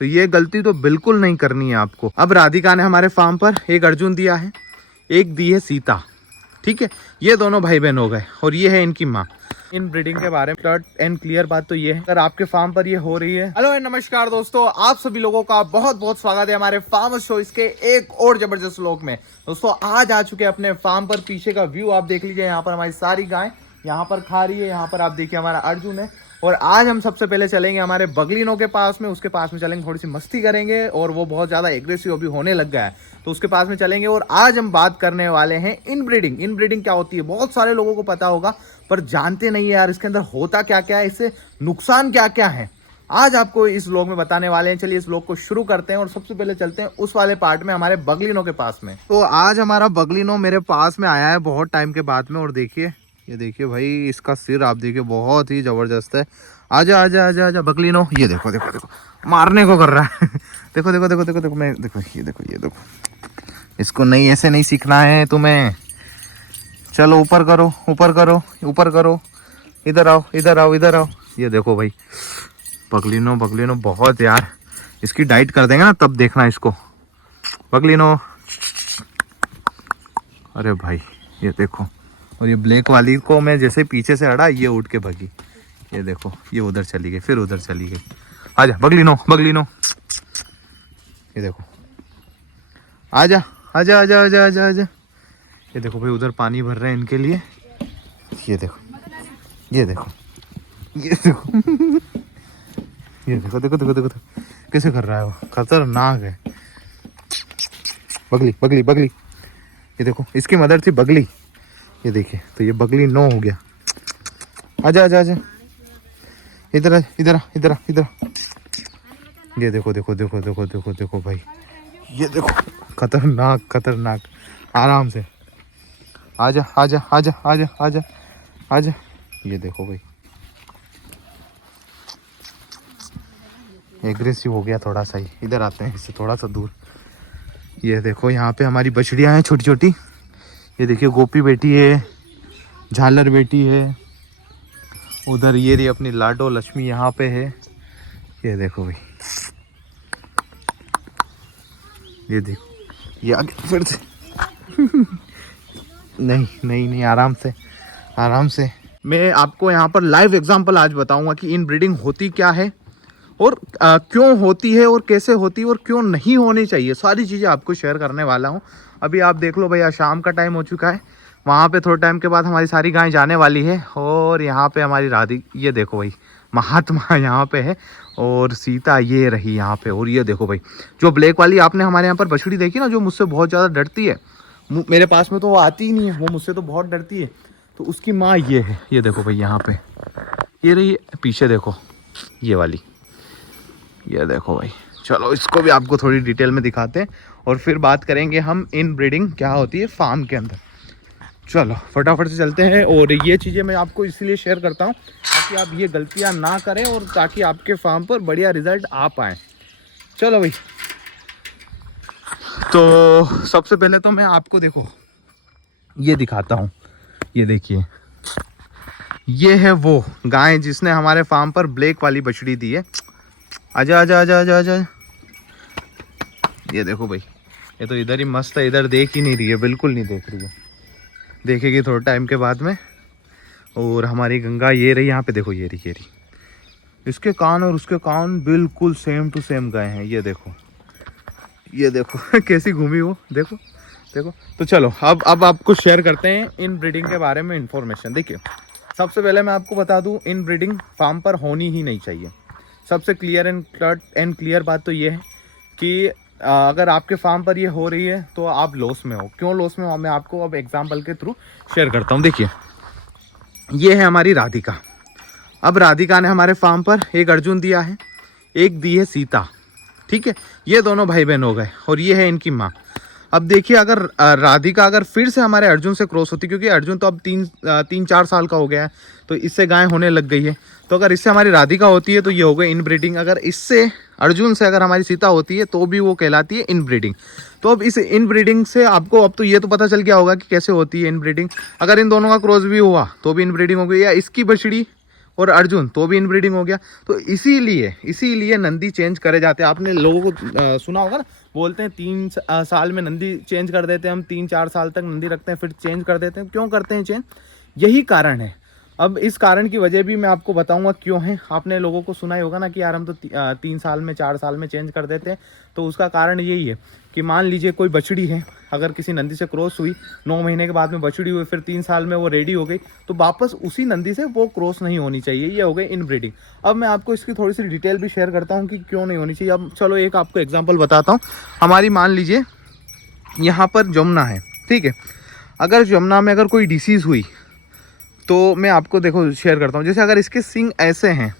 तो ये गलती तो बिल्कुल नहीं करनी है आपको। अब राधिका ने हमारे फार्म पर एक अर्जुन दिया है, एक दी है सीता, ठीक है। ये दोनों भाई बहन हो गए और ये है इनकी माँ। इन ब्रीडिंग के बारे में शॉर्ट एंड क्लियर बात तो ये है, अगर आपके फार्म पर ये हो रही है। हेलो एंड नमस्कार दोस्तों, आप सभी लोगों का बहुत बहुत स्वागत है हमारे फार्म शो इसके एक और जबरदस्त व्लॉग में। दोस्तों आज आ चुके हैं अपने फार्म पर। पीछे का व्यू आप देख लीजिए, यहाँ पर हमारी सारी गाय यहाँ पर खा रही है। यहाँ पर आप देखिए हमारा अर्जुन है। और आज हम सबसे पहले चलेंगे हमारे बगलीनों के पास में, उसके पास में चलेंगे, थोड़ी सी मस्ती करेंगे। और वो बहुत ज़्यादा एग्रेसिव अभी होने लग गया है, तो उसके पास में चलेंगे। और आज हम बात करने वाले हैं इनब्रीडिंग। इनब्रीडिंग क्या होती है बहुत सारे लोगों को पता होगा, पर जानते नहीं है यार इसके अंदर होता क्या क्या है, इससे नुकसान क्या क्या है। आज आपको इस व्लॉग में बताने वाले हैं। चलिए इस व्लॉग को शुरू करते हैं और सबसे पहले चलते हैं उस वाले पार्ट में, हमारे बगलीनों के पास में। तो आज हमारा बगलीनो मेरे पास में आया है बहुत टाइम के बाद में। और देखिए, ये देखिए भाई, इसका सिर आप देखिए बहुत ही जबरदस्त है। आजा आजा आजा आजा बगलीनो, ये देखो देखो देखो, मारने को कर रहा है। देखो देखो देखो देखो देखो, मैं देखो ये देखो ये देखो, इसको नहीं, ऐसे नहीं सीखना है तुम्हें। चलो ऊपर करो ऊपर करो ऊपर करो, इधर आओ इधर आओ इधर आओ। ये देखो भाई बगलीनो, बगलीनो बहुत यार, इसकी डाइट कर देंगे ना तब देखना इसको। बगलीनो, अरे भाई ये देखो। और ये ब्लैक वाली को मैं जैसे पीछे से हटा, ये उठ के भगी। ये देखो, ये उधर चली गई, फिर उधर चली गई। आजा बगलीनो बगलीनो, ये देखो, आजा आजा आजा आजा आजा आजा। ये देखो भाई, उधर पानी भर रहे हैं इनके लिए। ये देखो ये देखो ये देखो ये देखो देखो देखो देखो कैसे कर रहा है वो, खतरनाक है। बगली बगली बगली, ये देखो इसकी मदर थी बगली। ये देखिए, तो ये बगली नो हो गया। आजा आजा आजा, इधर इधर इधर इधर। ये देखो देखो देखो देखो देखो देखो भाई, ये देखो खतरनाक खतरनाक। आराम से आजा आजा आजा आजा आजा आजा। ये देखो भाई, एग्रेसिव हो गया थोड़ा सा ही। इधर आते हैं इससे थोड़ा सा दूर। ये देखो यहाँ पे हमारी बछड़ियाँ हैं छोटी छोटी। ये देखिए गोपी बेटी है, झालर बेटी है। उधर ये रही अपनी लाडो लक्ष्मी यहाँ पे है। ये देखो भाई, ये देखो, ये आगे फिर से। नहीं नहीं नहीं, आराम से आराम से। मैं आपको यहाँ पर लाइव एग्जांपल आज बताऊंगा कि इन ब्रीडिंग होती क्या है और क्यों होती है और कैसे होती है और क्यों नहीं होनी चाहिए। सारी चीज़ें आपको शेयर करने वाला हूँ। अभी आप देख लो भैया, शाम का टाइम हो चुका है। वहाँ पे थोड़े टाइम के बाद हमारी सारी गायें जाने वाली है। और यहाँ पे हमारी राधी, ये देखो भाई, महात्मा यहाँ पे है और सीता ये रही यहाँ पे। और ये देखो भाई, जो ब्लैक वाली आपने हमारे यहाँ पर बछड़ी देखी ना, जो मुझसे बहुत ज़्यादा डरती है, मेरे पास में तो वो आती ही नहीं है, वो मुझसे तो बहुत डरती है। तो उसकी माँ ये है। ये देखो भाई, यहाँ पे ये रही, पीछे देखो ये वाली। ये देखो भाई, चलो इसको भी आपको थोड़ी डिटेल में दिखाते हैं और फिर बात करेंगे हम इन ब्रीडिंग क्या होती है फार्म के अंदर। चलो फटाफट से चलते हैं। और ये चीज़ें मैं आपको इसलिए शेयर करता हूँ ताकि आप ये गलतियाँ ना करें और ताकि आपके फार्म पर बढ़िया रिजल्ट आ पाए। चलो भाई, तो सबसे पहले तो मैं आपको देखो ये दिखाता हूँ। ये देखिए, ये है वो गाय जिसने हमारे फार्म पर ब्लैक वाली बछड़ी दी है। आजा आजा आजा आजा आजा। ये देखो भाई, ये तो इधर ही मस्त है, इधर देख ही नहीं रही है, बिल्कुल नहीं देख रही है। देखेगी थोड़े टाइम के बाद में। और हमारी गंगा ये रही यहाँ पे, देखो ये रही ये रही। इसके कान और उसके कान बिल्कुल सेम टू सेम गए हैं। ये देखो ये देखो कैसी घूमी वो, देखो देखो। तो चलो अब आपको शेयर करते हैं इन ब्रीडिंग के बारे में इंफॉर्मेशन। देखिए, सबसे पहले मैं आपको बता दूं, इन ब्रीडिंग फार्म पर होनी ही नहीं चाहिए। सबसे क्लियर एंड क्लियर बात तो ये है कि अगर आपके फार्म पर ये हो रही है तो आप लॉस में हो। क्यों लॉस में हो, मैं आपको अब एग्जांपल के थ्रू शेयर करता हूँ। देखिए, ये है हमारी राधिका। अब राधिका ने हमारे फार्म पर एक अर्जुन दिया है, एक दी है सीता, ठीक है। ये दोनों भाई बहन हो गए और ये है इनकी माँ। अब देखिए, अगर राधिका अगर फिर से हमारे अर्जुन से क्रॉस होती, क्योंकि अर्जुन तो अब 3-4 साल का हो गया है, तो इससे गाय होने लग गई है। तो अगर इससे हमारी राधिका होती है तो ये हो गई इनब्रीडिंग। अगर इससे अर्जुन से अगर हमारी सीता होती है तो भी वो कहलाती है इनब्रीडिंग। तो अब इस इनब्रीडिंग से आपको अब तो ये तो पता चल गया होगा कि कैसे होती है इनब्रीडिंग। अगर इन दोनों का क्रॉस भी हुआ तो भी इनब्रीडिंग हो गई, या इसकी बछड़ी और अर्जुन तो भी इनब्रीडिंग हो गया। तो इसीलिए नंदी चेंज करे जाते हैं। आपने लोगों को सुना होगा ना, बोलते हैं 3 साल में नंदी चेंज कर देते हैं हम, 3-4 साल तक नंदी रखते हैं फिर चेंज कर देते हैं। क्यों करते हैं चेंज? यही कारण है। अब इस कारण की वजह भी मैं आपको बताऊंगा क्यों है। आपने लोगों को सुना ही होगा ना कि यार हम तो 3 साल में 4 साल में चेंज कर देते हैं। तो उसका कारण यही है कि मान लीजिए कोई बछड़ी है, अगर किसी नंदी से क्रॉस हुई, 9 महीने के बाद में बछड़ी हुई, फिर 3 साल में वो रेडी हो गई, तो वापस उसी नंदी से वो क्रॉस नहीं होनी चाहिए। ये हो गई इनब्रीडिंग। अब मैं आपको इसकी थोड़ी सी डिटेल भी शेयर करता हूँ कि क्यों नहीं होनी चाहिए। अब चलो एक आपको एग्जाम्पल बताता हूँ। हमारी मान लीजिए यहाँ पर जमुना है, ठीक है। अगर जमुना में अगर कोई डिसीज़ हुई तो मैं आपको देखो शेयर करता हूँ। जैसे अगर इसके सींग ऐसे हैं,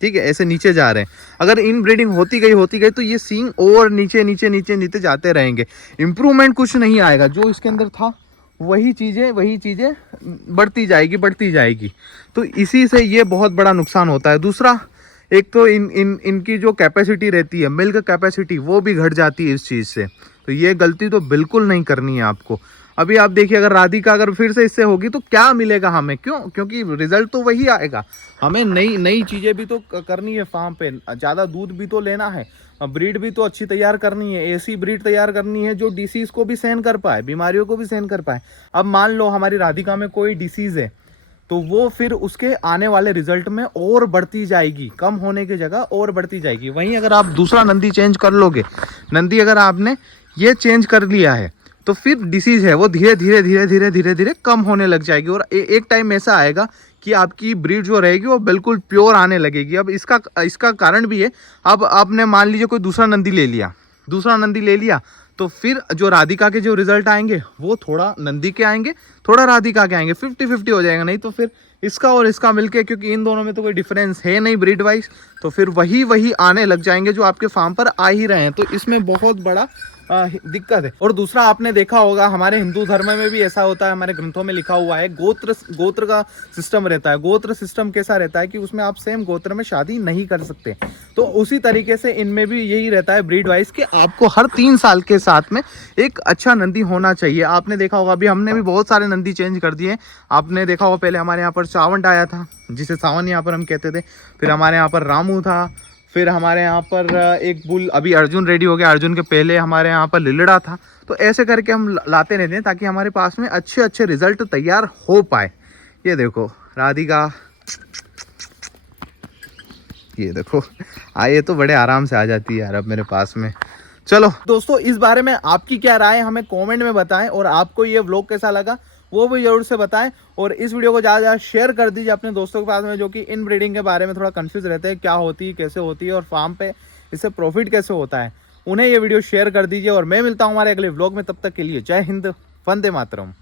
ठीक है, ऐसे नीचे जा रहे हैं, अगर इन ब्रीडिंग होती गई तो ये सींग और नीचे जाते रहेंगे। इम्प्रूवमेंट कुछ नहीं आएगा। जो इसके अंदर था वही चीज़ें बढ़ती जाएगी। तो इसी से ये बहुत बड़ा नुकसान होता है। दूसरा, एक तो इनकी जो कैपेसिटी रहती है, मिल्क कैपेसिटी, वो भी घट जाती है इस चीज़ से। तो ये गलती तो बिल्कुल नहीं करनी है आपको। अभी आप देखिए, अगर राधिका अगर फिर से इससे होगी तो क्या मिलेगा हमें? क्योंकि रिजल्ट तो वही आएगा। हमें नई चीज़ें भी तो करनी है फार्म पे, ज़्यादा दूध भी तो लेना है, ब्रीड भी तो अच्छी तैयार करनी है, ऐसी ब्रीड तैयार करनी है जो डिसीज़ को भी सहन कर पाए, बीमारियों को भी सहन कर पाए। अब मान लो हमारी राधिका में कोई डिसीज़ है, तो वो फिर उसके आने वाले रिजल्ट में और बढ़ती जाएगी, कम होने की जगह और बढ़ती जाएगी। वहीं अगर आप दूसरा नंदी चेंज कर लोगे, नंदी अगर आपने ये चेंज कर लिया है, तो फिर डिसीज है वो धीरे धीरे कम होने लग जाएगी। और एक टाइम ऐसा आएगा कि आपकी ब्रीड जो रहेगी वो बिल्कुल प्योर आने लगेगी। अब इसका कारण भी है। अब आपने मान लीजिए कोई दूसरा नंदी ले लिया, तो फिर जो राधिका के जो रिजल्ट आएंगे वो थोड़ा नंदी के आएंगे, थोड़ा राधिका के आएंगे, 50-50 हो जाएगा। नहीं तो फिर इसका और इसका मिलके, क्योंकि इन दोनों में तो कोई डिफरेंस है नहीं ब्रीड वाइज, तो फिर वही आने लग जाएंगे जो आपके फार्म पर आ ही रहे हैं। तो इसमें बहुत बड़ा दिक्कत है। और दूसरा, आपने देखा होगा हमारे हिंदू धर्म में भी ऐसा होता है, हमारे ग्रंथों में लिखा हुआ है, गोत्र का सिस्टम रहता है। गोत्र सिस्टम कैसा रहता है कि उसमें आप सेम गोत्र में शादी नहीं कर सकते। तो उसी तरीके से इनमें भी यही रहता है ब्रीड वाइज कि आपको हर 3 साल के साथ में एक अच्छा नंदी होना चाहिए। आपने देखा होगा, अभी हमने भी बहुत सारे नंदी चेंज कर दिए। आपने देखा होगा, पहले हमारे यहाँ पर सावंत आया था, जिसे सावन यहाँ पर हम कहते थे। फिर हमारे यहाँ पर रामू था। फिर हमारे यहाँ पर एक बुल, अभी अर्जुन रेडी हो गया। अर्जुन के पहले हमारे यहाँ पर लिलड़ा था। तो ऐसे करके हम लाते रहते हैं ताकि हमारे पास में अच्छे रिजल्ट तैयार हो पाए। ये देखो राधिका, ये देखो आइए, तो बड़े आराम से आ जाती है यार अब मेरे पास में। चलो दोस्तों, इस बारे में आपकी क्या राय है हमें कमेंट में बताएं, और आपको ये व्लॉग कैसा लगा वो भी जरूर से बताएं। और इस वीडियो को ज़्यादा शेयर कर दीजिए अपने दोस्तों के पास में, जो कि इन ब्रीडिंग के बारे में थोड़ा कंफ्यूज रहते हैं, क्या होती है, कैसे होती है, और फार्म पे इससे प्रॉफिट कैसे होता है। उन्हें ये वीडियो शेयर कर दीजिए। और मैं मिलता हूँ हमारे अगले व्लॉग में। तब तक के लिए जय हिंद, वंदे मातरम।